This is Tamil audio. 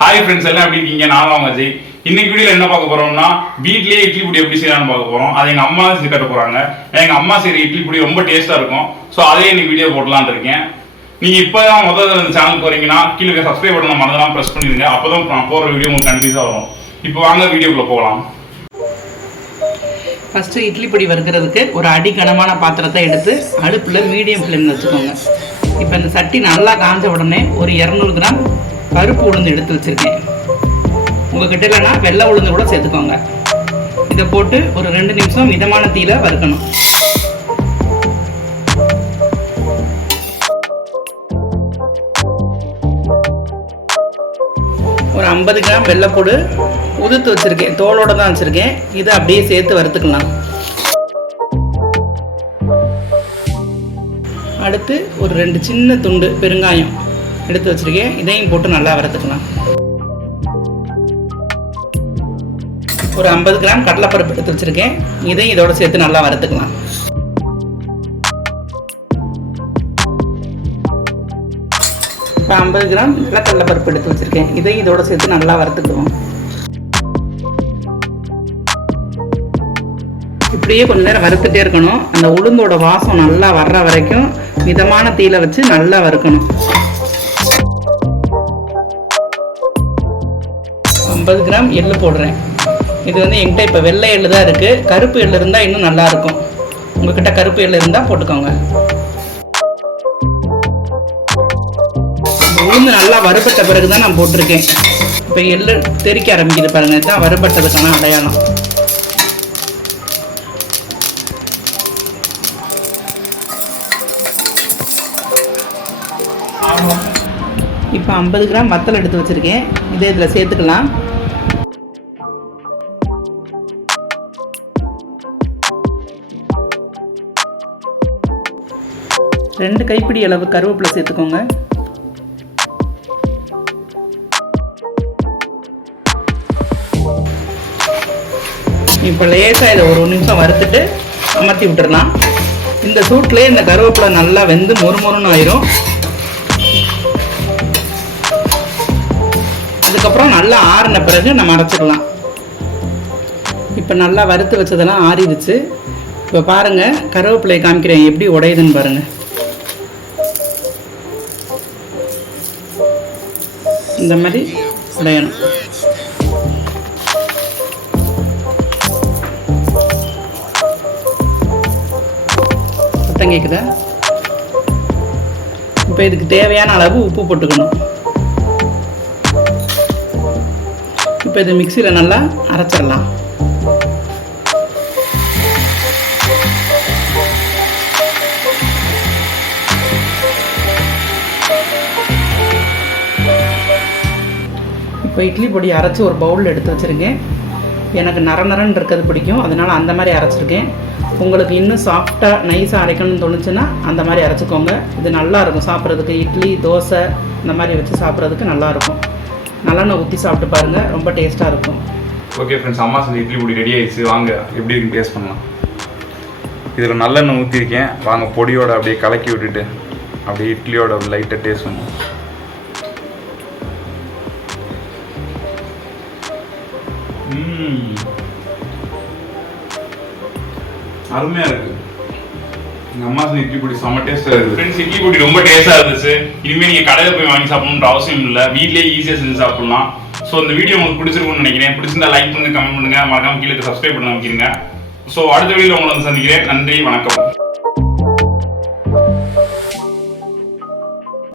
Hi friends, எல்லாம் எப்படி இருக்கீங்க? நான் தான் அஜய். இன்னைக்கு வீடியோல என்ன பார்க்க போறோம்னா வீட்லயே இட்லி பொடி எப்படி செய்யலாம்னு பார்க்க போறோம். அது எங்க அம்மா செஞ்சு காட்ட போறாங்க. எங்க அம்மா செய்யற இட்லி பொடி ரொம்ப டேஸ்டா இருக்கும். சோ அதே இன்னைக்கு வீடியோ போடலாம்னு இருக்கேன். நீங்க இப்பதான் முதல்ல இந்த சேனலுக்கு வரீங்கன்னா கீழே சப்ஸ்கிரைப் பட்டனை மறந்துடாம பிரஸ் பண்ணிடுங்க. அப்பதான் நான் போற வீடியோ உங்களுக்கு கண்டிப்பா வரும். இப்போ வாங்க வீடியோக்குள்ள போகலாம். ஃபர்ஸ்ட் இட்லி பொடி வறுக்கிறதுக்கு ஒரு அடிக்கனமான பாத்திரத்தை எடுத்து அடுப்புல மீடியம் ஃப்ளேம்ல வச்சுக்கோங்க. இப்போ இந்த சட்டி நல்லா காஞ்ச உடனே ஒரு 200 கிராம் பருப்பு உளுந்து எடுத்து வச்சிருக்கேன். உங்ககிட்ட இல்லைன்னா வெள்ளை உளுந்து கூட சேர்த்துக்கோங்க. இதை போட்டு ஒரு 2 நிமிஷம் மிதமான தீயில வறுக்கணும். ஒரு 50 கிராம் வெள்ளைப்பூடு உதுத்து வச்சிருக்கேன், தோலோட தான் வச்சிருக்கேன். இதை அப்படியே சேர்த்து வறுத்துக்கலாம். அடுத்து ஒரு 2 சின்ன துண்டு பெருங்காயம் எடுத்து வச்சிருக்கேன். இதையும் போட்டு நல்லா வறுத்துக்கலாம். ஒரு 50 கிராம் கடலைப்பருப்பு எடுத்து வச்சிருக்கேன். இதையும் இதோட சேர்த்து நல்லா வறுத்துக்கலாம். இப்போ 50 கிராம் நிலக்கடலைப்பருப்பு எடுத்து வச்சிருக்கேன். இதையும் இதோட சேர்த்து நல்லா வறுத்துக்குவோம். இப்படியே கொஞ்ச நேரம் வறுத்துட்டே இருக்கணும். அந்த உளுந்தோட வாசம் நல்லா வர்ற வரைக்கும் மிதமான தீயில வச்சு நல்லா வறுக்கணும். 50 கிராம் எள்ளு போடுறேன். இது என்கிட்ட இப்போ வெள்ளை எள்ளு தான் இருக்குது. கருப்பு எள்ளு இருந்தால் இன்னும் நல்லாயிருக்கும். உங்ககிட்ட கருப்பு எள்ளு இருந்தால் போட்டுக்கோங்க. உளுந்து நல்லா வறுபட்ட பிறகு தான் நான் போட்டிருக்கேன். இப்போ எள்ளு தெறிக்க ஆரம்பிக்குது பாருங்க. இதுதான் வறுபட்டதுக்கான அடையாளம். இப்போ 50 கிராம் வத்தல் எடுத்து வச்சிருக்கேன். இதை இதில் சேர்த்துக்கலாம். ரெண்டு கைப்பிடி அளவு கருவேப்பிலை சேர்த்துக்கோங்க. இப்போ லேசாக இதை ஒரு நிமிஷம் வறுத்துட்டு அமர்த்தி விட்டுடலாம். இந்த சூட்லேயே இந்த கருவேப்பிலை நல்லா வெந்து மொறுமொறுன்னு ஆயிரும். அதுக்கப்புறம் நல்லா ஆறின பிறகு நம்ம அரைச்சிக்கலாம். இப்போ நல்லா வறுத்து வச்சதெல்லாம் ஆறிடுச்சு. இப்போ பாருங்கள், கருவேப்பிலையை காமிக்கிறேன் எப்படி உடையுதுன்னு பாருங்கள். இந்த மாதிரி உடையணும். சத்தம் கேட்குதா? இப்போ இதுக்கு தேவையான அளவு உப்பு போட்டுக்கணும். இப்போ இது மிக்சியில் நல்லா அரைச்சிடலாம். இப்போ இட்லி பொடி அரைச்சி ஒரு பவுலில் எடுத்து வச்சுருக்கேன். எனக்கு நரன்னு இருக்கிறது பிடிக்கும், அதனால் அந்த மாதிரி அரைச்சிருக்கேன். உங்களுக்கு இன்னும் சாஃப்டாக நைஸாக அரைக்கணும்னு தோணுச்சுன்னா அந்த மாதிரி அரைச்சிக்கோங்க. இது நல்லாயிருக்கும் சாப்பிட்றதுக்கு. இட்லி தோசை இந்த மாதிரி வச்சு சாப்பிட்றதுக்கு நல்லாயிருக்கும். நல்லெண்ணெய் ஊற்றி சாப்பிட்டு பாருங்கள், ரொம்ப டேஸ்ட்டாக இருக்கும். ஓகே ஃப்ரெண்ட்ஸ், அம்மா செஞ்ச இட்லி பொடி ரெடி ஆயிடுச்சு. வாங்க எப்படி இருக்குன்னு டேஸ்ட் பண்ணலாம். இதில் நல்லெண்ணெய் ஊற்றிருக்கேன். வாங்க பொடியோட அப்படியே கலக்கி விட்டுட்டு அப்படியே இட்லியோட லைட்டாக டேஸ்ட் பண்ணுவோம். அருமையா இருக்கு. எங்க அம்மா செஞ்ச இட்லி பொடி செம்ம டேஸ்டா இருக்கு. ஃப்ரெண்ட்ஸ், இட்லி பொடி ரொம்ப டேஸ்டா இருந்துச்சு. இனிமே நீங்க கடையில போய் வாங்கி சாப்பிடணுன்ற அவசியம் இல்லை, வீட்லயே ஈஸியா செஞ்சு சாப்பிடலாம். ஸோ இந்த வீடியோ உங்களுக்கு பிடிச்சிருக்கும்னு நினைக்கிறேன். பிடிச்சிருந்தா லைக் பண்ணுங்க, கமெண்ட் பண்ணுங்க, மறக்காம கீழே சப்ஸ்கிரைப் பண்ண வைக்கிறீங்க. ஸோ அடுத்த வீடியோவில் உங்களை சந்திக்கிறேன். நன்றி, வணக்கம்.